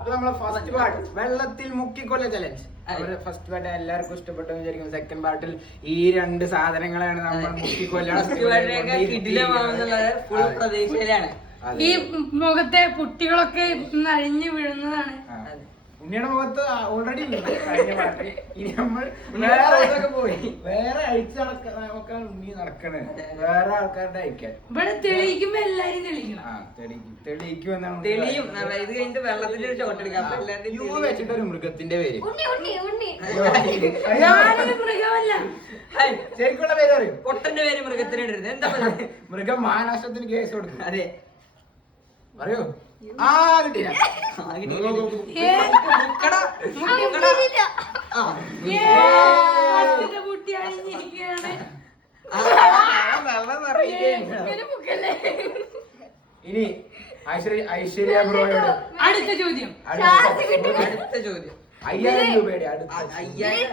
അപ്പൊ നമ്മളെ first part വെള്ളത്തിൽ മുക്കിക്കൊല്ല ചലഞ്ച്. അവരുടെ ഫസ്റ്റ് പാർട്ട് എല്ലാവർക്കും ഇഷ്ടപ്പെട്ടു വിചാരിക്കുന്നു. സെക്കൻഡ് പാർട്ടിൽ ഈ രണ്ട് സാധനങ്ങളാണ് നമ്മൾ മുക്കിക്കൊല്ലാൻ ഈ മുഖത്തെ പുട്ടികളൊക്കെ അഴിഞ്ഞു വീഴുന്നതാണ്. ഉണ്ണിയുടെ മുഖത്ത് ഓൾറെഡി കഴിഞ്ഞ പാർട്ടി. ഇനി നമ്മൾ വേറെ പോയി വേറെ അഴിച്ചു നടക്കാൻ ഉണ്ണി നടക്കണേ, വേറെ ആൾക്കാരുടെ അയക്കാൻ. ഇവിടെ തെളിയിക്കുമ്പോ എല്ലാരും തെളിയിക്കണം. തെളിയിക്കും എന്നാണ് തെളിയും. ഇത് കഴിഞ്ഞിട്ട് വെള്ളത്തിന്റെ വെച്ചിട്ട് ഒരു മൃഗത്തിന്റെ പേര്. ഞാനൊരു മൃഗമല്ല. ശരിക്കുള്ള പേര് അറിയും. പൊട്ടന്റെ പേര് മൃഗത്തിന് ഇടരുത്. എന്താ പറയുക? മൃഗം മാനനഷ്ടത്തിന് കേസ് കൊടുക്കും. അതെ, പറയൂ. ആ കിട്ടിയ പുട്ടി അഴിഞ്ഞിരിക്കുകയാണ്. ഇനി ഐശ്വര്യ ബ്രോയോട് അടുത്ത ചോദ്യം. അടുത്ത ചോദ്യം 5000 രൂപയുടെ അടുത്ത 5000